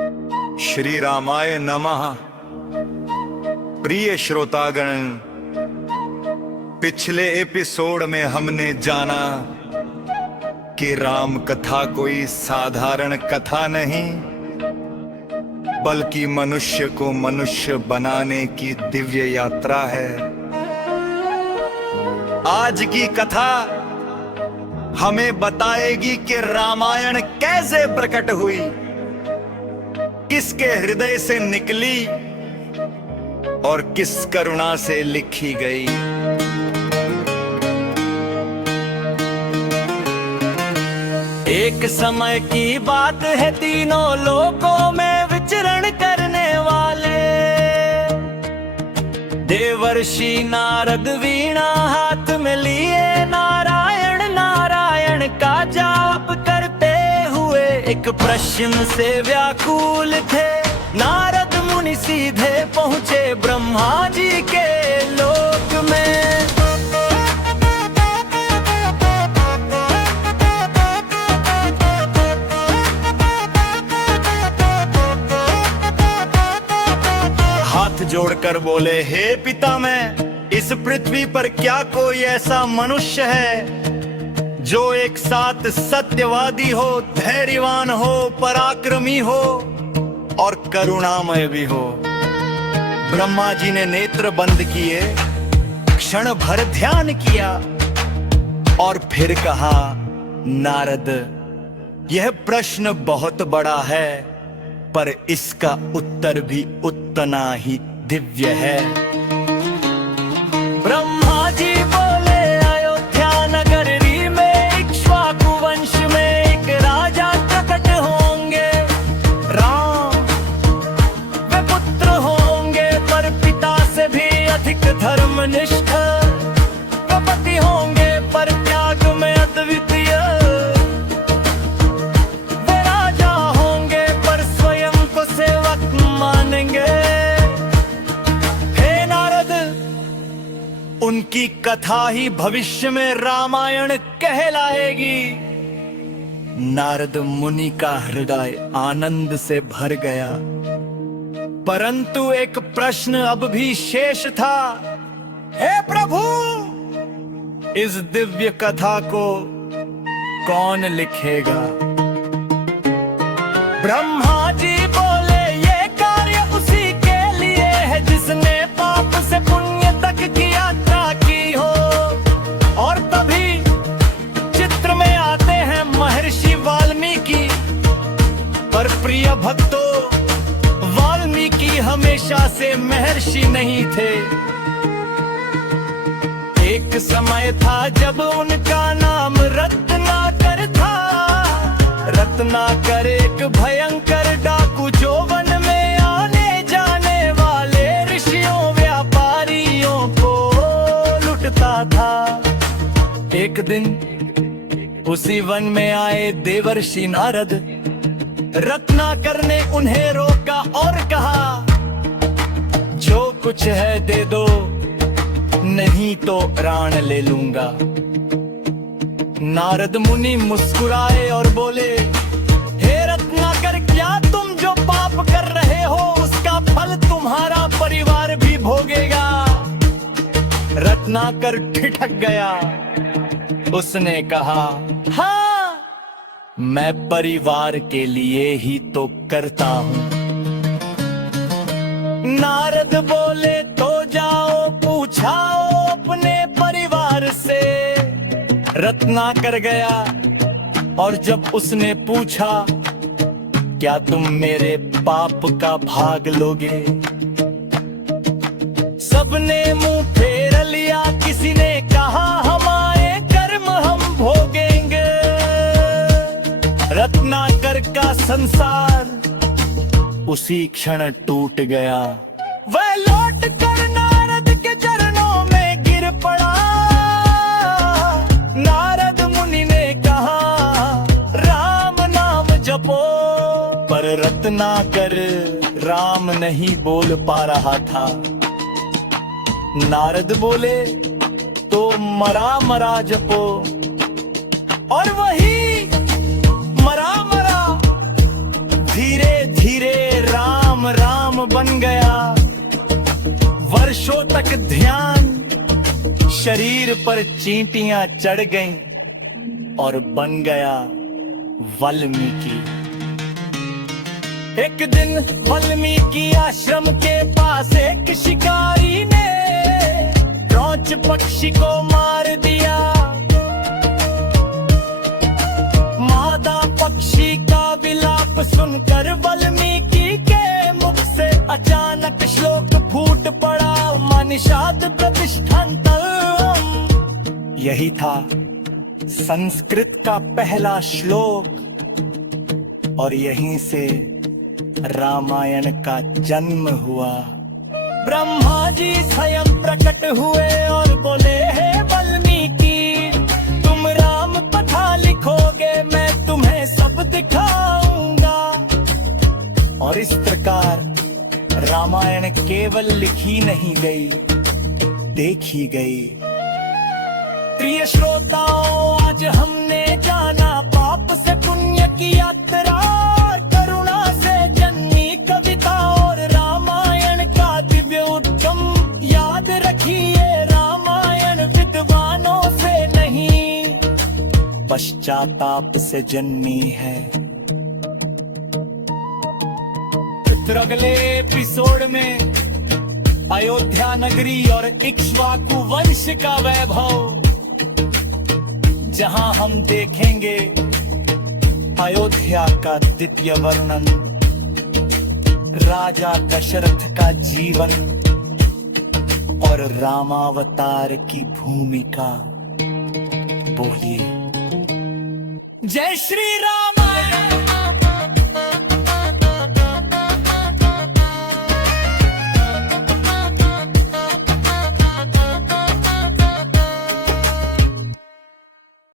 श्री रामाय नमः। प्रिय श्रोतागण, पिछले एपिसोड में हमने जाना कि राम कथा कोई साधारण कथा नहीं, बल्कि मनुष्य को मनुष्य बनाने की दिव्य यात्रा है। आज की कथा हमें बताएगी कि रामायण कैसे प्रकट हुई, किसके हृदय से निकली और किस करुणा से लिखी गई। एक समय की बात है, तीनों लोकों में विचरण करने वाले देवर्षि नारद वीणा हाथ में लिए नारायण नारायण का जाप करते हुए एक प्रश्न से व्याकुल थे। नारद मुनि सीधे पहुंचे ब्रह्मा जी के लोक में। हाथ जोड़कर बोले, हे पिता, मैं इस पृथ्वी पर क्या कोई ऐसा मनुष्य है जो एक साथ सत्यवादी हो, धैर्यवान हो, पराक्रमी हो और करुणामय भी हो। ब्रह्मा जी ने नेत्र बंद किए, क्षण भर ध्यान किया और फिर कहा, नारद, यह प्रश्न बहुत बड़ा है, पर इसका उत्तर भी उतना ही दिव्य है। ब्रह्मा जी बोले, अयोध्या नगरी में इक्ष्वाकु वंश में एक राजा प्रकट होंगे। राम वे पुत्र होंगे, पर पिता से भी अधिक धर्मनिष्ठ। वे पति होंगे, पर त्याग में अद्वितीय। उनकी कथा ही भविष्य में रामायण कहलाएगी। नारद मुनि का हृदय आनंद से भर गया, परंतु एक प्रश्न अब भी शेष था। हे प्रभु, इस दिव्य कथा को कौन लिखेगा? ब्रह्मा जी बोले, ये कार्य उसी के लिए है जिसने पाप से पुण्य तक की यात्रा की हो। और तभी चित्र में आते हैं महर्षि वाल्मीकि। पर प्रिय भक्तों, वाल्मीकि हमेशा से महर्षि नहीं थे। एक समय था जब उनका नाम रत्नाकर था। रत्नाकर एक भयंकर डाकू जो वन में आने जाने वाले ऋषियों व्यापारियों को लुटता था। एक दिन उसी वन में आए देवर्षि नारद। रत्नाकर ने उन्हें रोका और कहा, जो कुछ है दे दो, नहीं तो प्राण ले लूंगा। नारद मुनि मुस्कुराए और बोले, हे रत्नाकर, क्या तुम जो पाप कर रहे हो उसका फल तुम्हारा परिवार भी भोगेगा? रत्नाकर ठिठक गया। उसने कहा, हाँ, मैं परिवार के लिए ही तो करता हूँ। नारद बोले, तो जाओ पूछाओ अपने परिवार से। रत्नाकर गया और जब उसने पूछा, क्या तुम मेरे पाप का भाग लोगे? सबने मुंह फेर लिया। किसी ने कहा, हमारे कर्म हम भोगेंगे। रत्नाकर का संसार उसी क्षण टूट गया। वह लौट कर नारद के चरणों में गिर पड़ा। नारद मुनि ने कहा, राम नाम जपो। पर रत्नाकर राम नहीं बोल पा रहा था। नारद बोले, तो मरा मरा जपो। और वही मरा मरा धीरे धीरे राम राम बन गया। वर्षों तक ध्यान शरीर पर चींटियां चढ़ गईं और बन गया वाल्मीकि। एक दिन वाल्मीकि आश्रम के पास एक शिकारी ने रोच पक्षी को मार दिया। मादा पक्षी का विलाप सुनकर वाल्मीकि के मुख से अचानक श्लोक फूट पड़ा। मनिषाद प्रतिष्ठान्तम्। यही था संस्कृत का पहला श्लोक और यहीं से रामायण का जन्म हुआ। ब्रह्मा जी स्वयं प्रकट हुए और बोले, हे वाल्मीकि तुम राम कथा लिखोगे, मैं तुम्हें सब दिखाऊंगा। और इस प्रकार रामायण केवल लिखी नहीं गई, देखी गई। प्रिय श्रोताओं, आज हमने जाना पाप से पुण्य की यात्रा, करुणा से जन्मी कविता और रामायण का दिव्य उद्गम। याद रखिए, रामायण विद्वानों से नहीं, पश्चाताप से जन्मी है। फिर अगले एपिसोड में अयोध्या नगरी और इक्ष्वाकु वंश का वैभव, जहां हम देखेंगे अयोध्या का दिव्य वर्णन, राजा दशरथ का जीवन और रामावतार की भूमिका। बोलिए जय श्री राम।